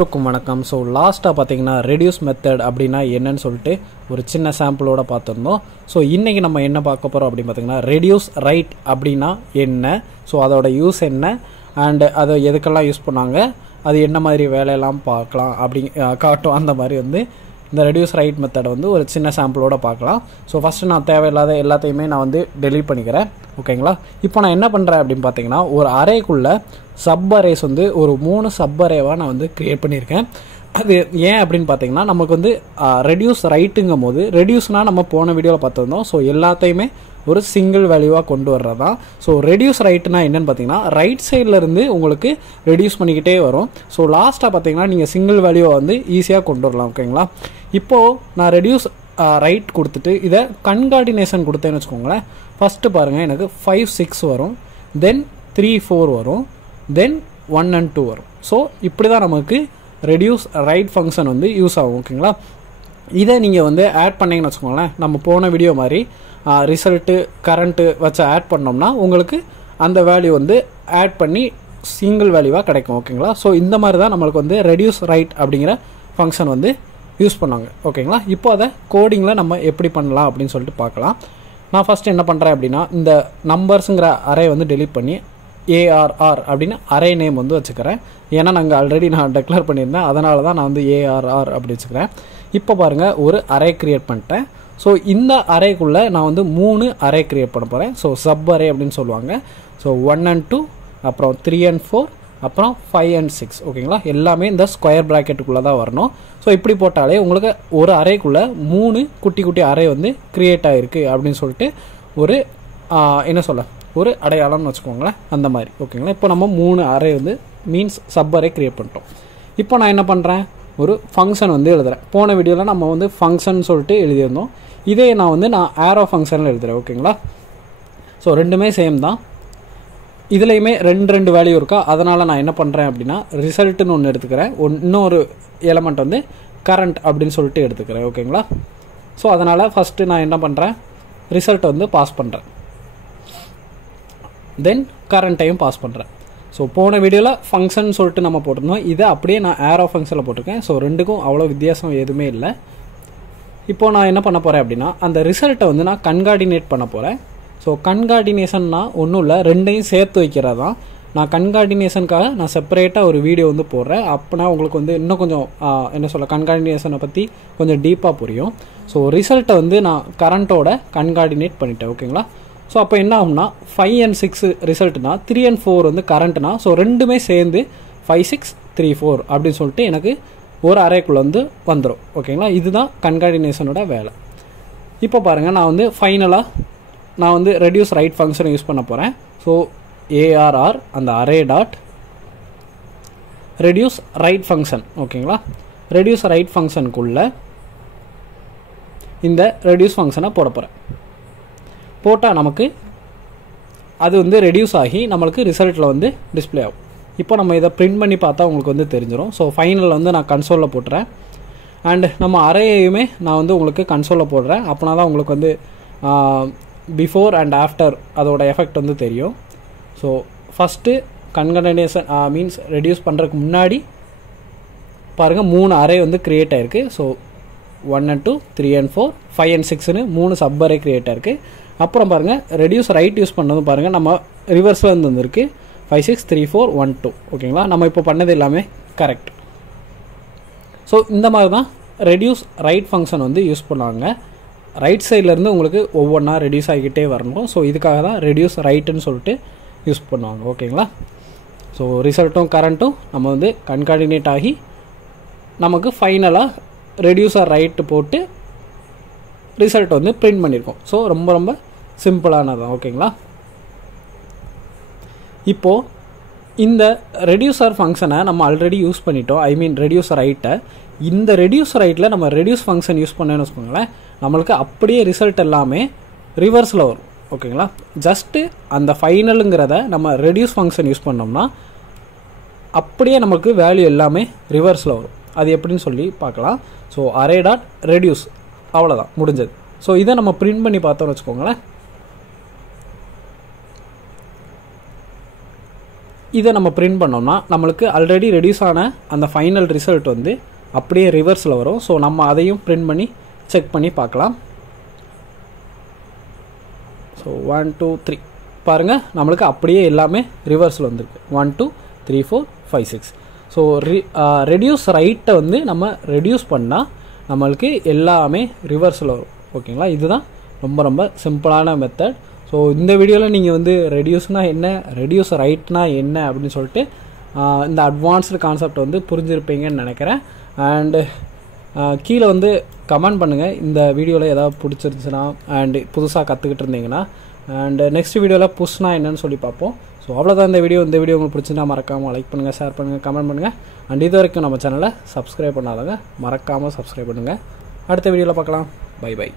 வணக்கம். ஸோ லாஸ்ட்டாக பார்த்தீங்கன்னா ரெடியூஸ் மெத்தட் அப்படின்னா என்னன்னு சொல்லிட்டு ஒரு சின்ன சாம்பிளோட பார்த்துருந்தோம். ஸோ இன்றைக்கி நம்ம என்ன பார்க்க போகிறோம் அப்படின்னு பார்த்தீங்கன்னா ரெடியூஸ் ரைட் அப்படின்னா என்ன, ஸோ அதோட யூஸ் என்ன அண்ட் அதை எதுக்கெல்லாம் யூஸ் பண்ணாங்க, அது என்ன மாதிரி வேலையெல்லாம் பார்க்கலாம் அப்படி காட்டும். அந்த மாதிரி இந்த ரெடியூஸ் ரைட் மெத்தடை ஒரு சின்ன சாம்பிளோட பார்க்கலாம். ஸோ ஃபஸ்ட்டு நான் தேவையில்லாத எல்லாத்தையுமே நான் டெலீட் பண்ணிக்கிறேன். ஓகேங்களா? இப்போ நான் என்ன பண்ணுறேன் அப்படின்னு பார்த்தீங்கன்னா ஒரு அரேக்குள்ளே சப் அரேஸ் ஒரு 3 சப் அரேவாக நான் க்ரியேட் பண்ணியிருக்கேன். அது ஏன் அப்படின்னு பார்த்தீங்கன்னா நமக்கு ரெடியூஸ் ரைட்டுங்கும் போது ரெடியூஸ்னால் நம்ம போன வீடியோவில் பார்த்துருந்தோம். ஸோ எல்லாத்தையுமே ஒரு சிங்கிள் வேல்யூவாக கொண்டு வர்றது தான். ஸோ ரெடியூஸ் ரைட்டுனா என்னென்னு பார்த்தீங்கன்னா ரைட் சைட்லேருந்து உங்களுக்கு ரெடியூஸ் பண்ணிக்கிட்டே வரும். ஸோ லாஸ்ட்டாக பார்த்தீங்கன்னா நீங்கள் சிங்கிள் வேல்யூவை ஈஸியாக கொண்டு வரலாம். ஓகேங்களா? இப்போது நான் ரெடியூஸ் ரைட் கொடுத்துட்டு இதை கன்கார்டினேஷன் கொடுத்தேன்னு வச்சுக்கோங்களேன். ஃபஸ்ட்டு பாருங்கள், எனக்கு 5 6 வரும், தென் 3 4 வரும், தென் 1 and 2 வரும். ஸோ இப்படி தான் நமக்கு ரெடியூஸ் ரைட் ஃபங்க்ஷன் யூஸ் ஆகும். ஓகேங்களா? இதை நீங்கள் ஆட் பண்ணிங்கன்னு வச்சுக்கோங்களேன், நம்ம போன வீடியோ மாதிரி ரிசல்ட்டு கரண்ட்டு வச்சு ஆட் பண்ணோம்னா உங்களுக்கு அந்த வேல்யூ ஆட் பண்ணி சிங்கிள் வேல்யூவாக கிடைக்கும். ஓகேங்களா? ஸோ இந்த மாதிரி தான் நம்மளுக்கு ரெடியூஸ் ரைட் அப்படிங்கிற ஃபங்க்ஷன் யூஸ் பண்ணாங்க. ஓகேங்களா? இப்போ அதை கோடிங்கில் நம்ம எப்படி பண்ணலாம் அப்படின்னு சொல்லிட்டு பார்க்கலாம். நான் ஃபஸ்ட்டு என்ன பண்ணுறேன் அப்படின்னா இந்த நம்பர்ஸுங்கிற அரே டெலீட் பண்ணி ஏஆர்ஆர் அப்படின்னு அரே நேம் வச்சுக்கிறேன். ஏன்னா நாங்கள் ஆல்ரெடி நான் டெக்ளேர் பண்ணியிருந்தேன், அதனால தான் நான் ஏஆர்ஆர் அப்படி வச்சுக்கிறேன். இப்போ பாருங்கள், ஒரு அரே க்ரியேட் பண்ணிட்டேன். ஸோ இந்த அரேக்குள்ளே நான் 3 அரே க்ரியேட் பண்ண போகிறேன். ஸோ சப் அரே அப்படின்னு சொல்லுவாங்க. ஸோ 1 and 2, அப்புறம் 3 and 4, அப்புறம் 5 and 6. ஓகேங்களா? எல்லாமே இந்த ஸ்கொயர் ப்ராக்கெட்டுக்குள்ளே தான் வரணும். ஸோ இப்படி போட்டாலே உங்களுக்கு ஒரு அரேக்குள்ளே 3 குட்டி குட்டி அரே க்ரியேட் ஆகிருக்கு அப்படின்னு சொல்லிட்டு ஒரு என்ன சொல்ல ஒரு அடையாளம்னு வச்சுக்கோங்களேன், அந்த மாதிரி. ஓகேங்களா? இப்போ நம்ம 3 array means sub array create பண்ணிட்டோம். இப்போ நான் என்ன பண்ணுறேன், ஒரு ஃபங்க்ஷன் எழுதுகிறேன். போன வீடியோவில் நம்ம ஃபங்க்ஷன் சொல்லிட்டு எழுதியிருந்தோம். இதே நான் ஆரோ ஃபங்க்ஷனில் எழுதுகிறேன். ஓகேங்களா? ஸோ ரெண்டுமே சேம் தான். இதுலேயுமே 2 வேல்யூ இருக்கா, அதனால் நான் என்ன பண்ணுறேன் அப்படின்னா ரிசல்ட்டுன்னு ஒன்று எடுத்துக்கிறேன், இன்னொரு எலமெண்ட் கரண்ட் அப்படின்னு சொல்லிட்டு எடுத்துக்கிறேன். ஓகேங்களா? ஸோ அதனால் ஃபஸ்ட்டு நான் என்ன பண்ணுறேன், ரிசல்ட்டை பாஸ் பண்ணுறேன், தென் கரண்ட்டையும் பாஸ் பண்ணுறேன். ஸோ போன வீடியோவில் ஃபங்க்ஷன் சொல்லிட்டு நம்ம போட்டிருந்தோம், இதை அப்படியே நான் ஆரோ ஃபங்க்ஷனில் போட்டிருக்கேன். ஸோ ரெண்டுக்கும் அவ்வளோ வித்தியாசம் எதுவுமே இல்லை. இப்போது நான் என்ன பண்ண போகிறேன் அப்படின்னா அந்த ரிசல்ட்டை நான் கன்கார்டினேட் பண்ண போகிறேன். ஸோ கன்கார்டினேஷன்னா ஒன்றும் இல்லை, ரெண்டையும் சேர்த்து வைக்கிறது தான். நான் கன்கார்டினேஷனுக்காக நான் செப்பரேட்டாக ஒரு வீடியோ போடுறேன். அப்போனா உங்களுக்கு இன்னும் கொஞ்சம் என்ன சொல்ல கன்கார்டினேஷனை பற்றி கொஞ்சம் டீப்பாக புரியும். ஸோ ரிசல்ட்டை நான் கரண்ட்டோட கன்கார்டினேட் பண்ணிட்டேன். ஓகேங்களா? ஸோ அப்போ என்ன ஆகும்னா 5 and 6 ரிசல்ட்னா 3 and 4 கரண்ட்னா, ஸோ ரெண்டுமே சேர்ந்து 5 6 3 4 அப்படின்னு சொல்லிட்டு எனக்கு ஒரு அரேக்குள்ளே வந்துடும். ஓகேங்களா? இதுதான் கன்கார்டினேஷனோட வேலை. இப்போ பாருங்கள், நான் ஃபைனலாக நான் ரெடியூஸ் ரைட் ஃபங்க்ஷனை யூஸ் பண்ண போகிறேன். ஸோ ஏஆர்ஆர் அந்த array dot reduce right function. ஓகேங்களா? ரெடியூஸ் ரைட் ஃபங்க்ஷனுக்குள்ளே இந்த ரெடியூஸ் ஃபங்க்ஷனை போட போகிறேன். போட்டால் நமக்கு அது ரெடியூஸ் ஆகி நம்மளுக்கு ரிசல்ட்டில் டிஸ்பிளே ஆகும். இப்போ நம்ம இதை பிரிண்ட் பண்ணி பார்த்தா உங்களுக்கு தெரிஞ்சிடும். ஸோ ஃபைனலில் நான் கன்சோலில் போட்டுறேன். அண்ட் நம்ம அரேயுமே நான் உங்களுக்கு கன்சோலில் போடுறேன். அப்போனா தான் உங்களுக்கு பிஃபோர் அண்ட் ஆஃப்டர் அதோட எஃபெக்ட் தெரியும். So first concatenation means reduce பண்ணுறதுக்கு முன்னாடி பாருங்கள் 3 அரே க்ரியேட் ஆகிருக்கு. So 1 and 2, 3 and 4, 5 and 6ன்னு 3 sub array create ஆகிருக்கு. அப்புறம் பாருங்கள் ரெடியூஸ் ரைட் யூஸ் பண்ணதும் பாருங்கள் நம்ம ரிவர்ஸில் வந்துருக்கு 5 6 3 4 1 2. ஓகேங்களா? நம்ம இப்போ பண்ணது எல்லாமே கரெக்ட். ஸோ இந்த மாதிரி தான் ரெடியூஸ் ரைட் ஃபங்க்ஷன் யூஸ் பண்ணுவாங்க. ரைட் சைட்லேருந்து உங்களுக்கு ஒவ்வொன்றா ரெடியூஸ் ஆகிக்கிட்டே வரணும். ஸோ இதுக்காக தான் ரெடியூஸ் ரைட்டுன்னு சொல்லிட்டு யூஸ் பண்ணுவாங்க. ஓகேங்களா? ஸோ ரிசல்ட்டும் கரண்ட்டும் நம்ம கன்கார்டினேட் ஆகி நமக்கு ஃபைனலாக ரெடியூஸர் ரைட்டு போட்டு ரிசல்ட் பிரிண்ட் பண்ணியிருக்கோம். ஸோ ரொம்ப ரொம்ப சிம்பிளானதான். ஓகேங்களா? இப்போது இந்த ரெடியூசர் ஃபங்க்ஷனை நம்ம ஆல்ரெடி யூஸ் பண்ணிட்டோம். ஐ மீன் ரெடியூசர் ரைட்டை. இந்த ரெடியூசர் ரைட்டில் நம்ம ரெடியூஸ் ஃபங்க்ஷன் யூஸ் பண்ணேன்னு வச்சுக்கோங்களேன், நம்மளுக்கு அப்படியே ரிசல்ட் எல்லாமே ரிவர்ஸில் வரும். ஓகேங்களா? ஜஸ்ட்டு அந்த ஃபைனலுங்கிறத நம்ம ரெடியூஸ் ஃபங்க்ஷன் யூஸ் பண்ணோம்னா அப்படியே நமக்கு வேல்யூ எல்லாமே ரிவர்ஸில் வரும். அது எப்படின்னு சொல்லி பார்க்கலாம். ஸோ அரே டாட் ரெடியூஸ், அவ்வளோதான், முடிஞ்சது. ஸோ இதை நம்ம பிரிண்ட் பண்ணி பார்த்தோம்னு வச்சுக்கோங்களேன். இதை நம்ம பிரிண்ட் பண்ணோம்னா நம்மளுக்கு ஆல்ரெடி ரெடியூஸ் ஆன அந்த ஃபைனல் ரிசல்ட் வந்து அப்படியே ரிவர்ஸில் வரும். ஸோ நம்ம அதையும் பிரிண்ட் பண்ணி செக் பண்ணி பார்க்கலாம். ஸோ 1 2 3 பாருங்கள், நம்மளுக்கு அப்படியே எல்லாமே ரிவர்ஸில் வந்துருக்கு. 1 2 3 4 5 6. ஸோ ரெடியூஸ் ரைட்டை வந்து நம்ம ரெடியூஸ் பண்ணால் நம்மளுக்கு எல்லாமே ரிவர்ஸில் வரும். ஓகேங்களா, இதுதான் ரொம்ப ரொம்ப சிம்பிளான மெத்தட். ஸோ இந்த வீடியோவில் நீங்கள் வந்து ரெடியூஸ்னால் என்ன, ரெடியூஸ் ரைட்னா என்ன அப்படின்னு சொல்லிட்டு இந்த அட்வான்ஸ்டு கான்செப்ட் வந்து புரிஞ்சிருப்பீங்கன்னு நினைக்கிறேன். அண்டு கீழே வந்து கமெண்ட் பண்ணுங்கள் இந்த வீடியோவில் ஏதாவது பிடிச்சிருந்துச்சுன்னா அண்டு புதுசாக கற்றுக்கிட்டு இருந்தீங்கன்னா. அண்டு நெக்ஸ்ட் வீடியோவில் புஷ்னா என்னன்னு சொல்லி பார்ப்போம். ஸோ அவ்வளோதான் இந்த வீடியோ உங்களுக்கு பிடிச்சிருந்தா மறக்காமல் லைக் பண்ணுங்கள், ஷேர் பண்ணுங்கள், கமெண்ட் பண்ணுங்கள். அண்ட் இது வரைக்கும் நம்ம சேனலை சப்ஸ்கிரைப் பண்ணாதவங்க மறக்காமல் சப்ஸ்கிரைப் பண்ணுங்கள். அடுத்த வீடியோவில் பார்க்கலாம். Bye by.